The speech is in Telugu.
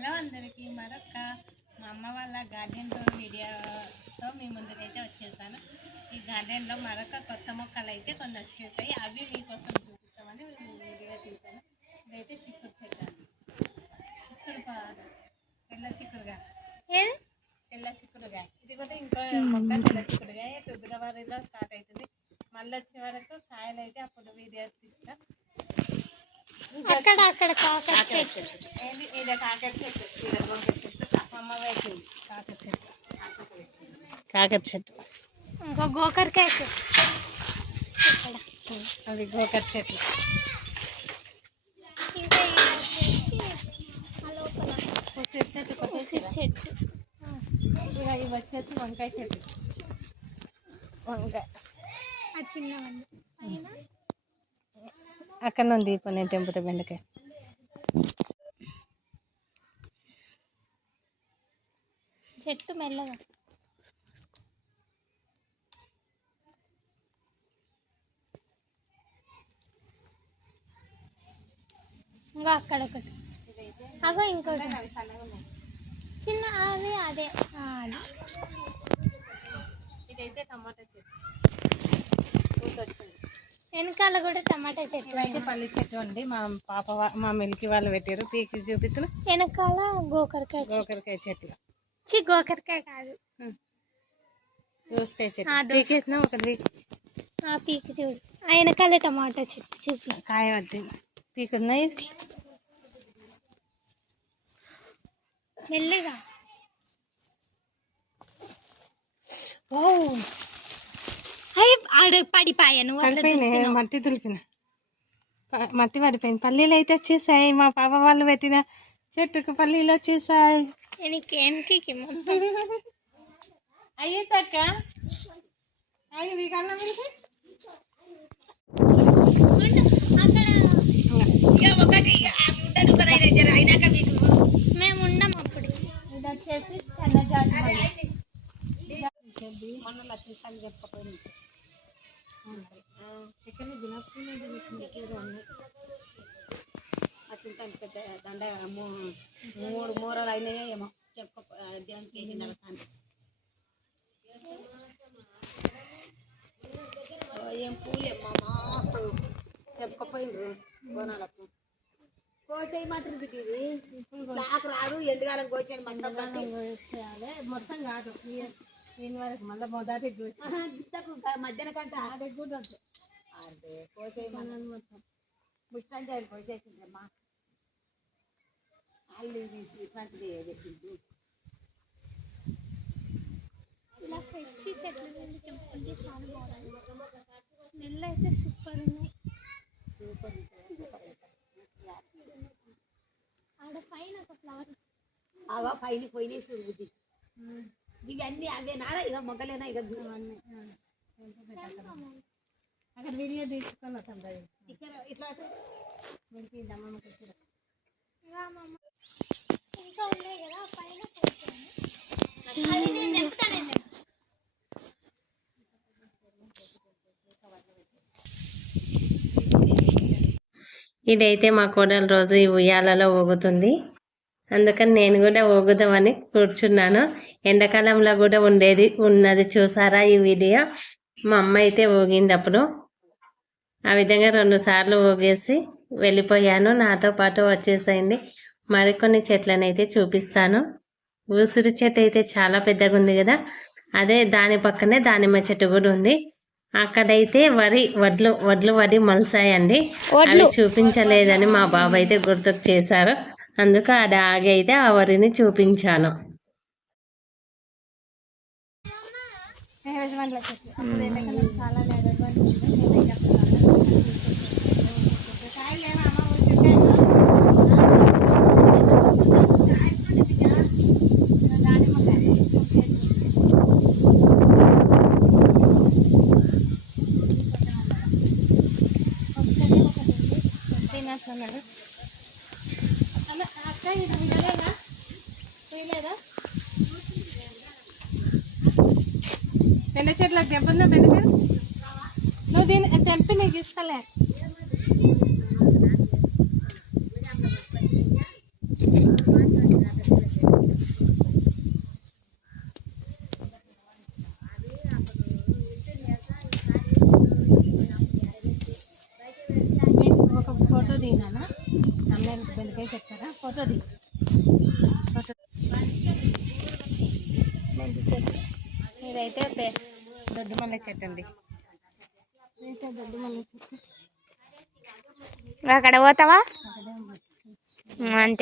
హలో అందరికీ మరొక మా అమ్మ వాళ్ళ గార్డెన్ టూర్ వీడియోతో మీ ముందుకైతే వచ్చేసాను. ఈ గార్డెన్లో మరొక కొత్త మొక్కలు అయితే కొన్ని వచ్చేసాయి. అవి మీకోసం చూపిస్తామని వీడియో తీసాను ఇదైతే చిక్కుడు చెట్టు. చిక్కుడు తెల్ల చిక్కుడుగా. తెల్ల చిక్కుడుగా. ఇది కూడా ఇంకో మొక్క తెల్ల చిక్కుడుగా. ఫిబ్రవరిలో స్టార్ట్ అవుతుంది. మళ్ళీ వచ్చే వరకు కాయలు అయితే అప్పుడు వీడియో తీస్తా. అక్కడ అక్కడ కాకర చెట్టు ఏంది ఇది కాకర చెట్టు. ఇది గోకర చెట్టు. అమ్మ పెట్టింది కాకర చెట్టు. కాకర చెట్టు. ఇంకో గోకరకాయ చెట్టు. ఇక్కడ అవి గోకర చెట్లు ఇంకా ఇది వచ్చేసి ఆ లోపల ఉసిరి చెట్టు. ఉసిరి చెట్టు. ఇక ఇవి వచ్చేసి వంకాయ చెట్టు వంకాయ ఆ. చిన్న ఉంది అక్కడ నుండి ఇప్పుడు నేను తెంపుతా బెండకాయ. చెట్టు మెల్లగా. ఇంకా అక్కడ ఒకటి. అగో ఇంకోటి. చిన్న అదే అదే. ఇదైతే టమాటా చెట్టు. వెనకాల కూడా టమాటా చెట్లు ఇదైతే పల్లి చెట్టు అండి మా పాప మా మిల్కి వాళ్ళు పెట్టారు పీకి చూపిస్తున్న. వెనకాల గోకరకాయ గోకరకాయ చెట్లు చి గోకరకాయ కాదు. దోసకాయ చెట్టు. పీకేసిన ఒకటి ఆ పీక్ చూడు. ఆ వెనకాల టమాటా చెట్టు చూపి. కాయ పట్టి. పీకున్నాయి మెల్లగా. అయ్యి ఆడ పడిపాయను. మట్టి దులిపిన మట్టి పడిపోయింది. పల్లీలు అయితే వచ్చేసాయి. మా పాప వాళ్ళు పెట్టిన చెట్టుకు పల్లీలు వచ్చేసాయి. మొత్తం. అయ్యే కన్నా మీకు దండ మూ- మూడు మూరలు అయినాయో ఏమో. చెప్ప దేవునికి వేసి నలకాన్ని ఏం పూలేమ్మా మస్తు చెప్పకపోయిండ్రు బోనాలకు కోసేయి మాత్రం ఇది? నాకు రాదు ఎండుగాలం కోసేది మొత్తం కాదు. దీని వరకు మళ్ళీ మొదటి గిత్తకు మధ్యాహ్నం కంటే ఆడే కూడా వద్దు. అదే కోసేయమన్నాను మొత్తం ముష్టంజాయి కోసేసిందమ్మా ఇట్లాంటిది పెట్టింది ఇలా ఫ్రెష్ చెట్ల నుండి తెంపుకుంటే చాలా బాగుంది స్మెల్ అయితే సూపర్ ఉన్నాయి సూపర్. ఆడ పైన ఒక ఫ్లవర్. ఆగా పైన పోయినాయి చూడు ఇవి అన్ని అవే నారా ఇక మొగ్గలేనా ఇక అక్కడ వీడియో తీసుకొని వస్తాం ఇక్కడ ఇట్లా దమ్మమ్మకి ఇదైతే మా కోడలు రోజు ఈ ఉయ్యాలలో ఊగుతుంది. అందుకని నేను కూడా ఊగుదామని కూర్చున్నాను. ఎండాకాలంలో కూడా ఉండేది ఉన్నది చూసారా ఈ వీడియో? మా అమ్మ అయితే ఊగింది అప్పుడు. ఆ విధంగా రెండు సార్లు ఊగేసి వెళ్ళిపోయాను. నాతో పాటు వచ్చేసేయండి. మరికొన్ని చెట్లను అయితే చూపిస్తాను. ఉసిరి చెట్టు అయితే చాలా పెద్దగా ఉంది కదా. అదే దాని పక్కనే దానిమ్మ చెట్టు కూడా ఉంది. అక్కడైతే వరి వడ్లు వడ్లు వరి మొలసాయండి. అవి చూపించలేదని మా బాబు అయితే గుర్తుకు చేశారు. అందుకు ఆడ ఆగి అయితే ఆ వరిని చూపించాను. చాలా తినేస్తున్నాడు అమ్మ, అక్క ఇది వీయలేదా వీయలేదా బెండ చెట్లకు తెంపుందా బెండకాయ నువ్వు దీన్ని తెంపి నీకు ఇస్తలే. బెండకాయ చెప్తారా? ఫోటోది ఫోటో మెంతి చెట్టు. ఇదైతే దొడ్డు మల్లె చెట్టు అండి. ఇదైతే దొడ్డు మల్లె చెట్టు. అక్కడ పోతావా. అంతే.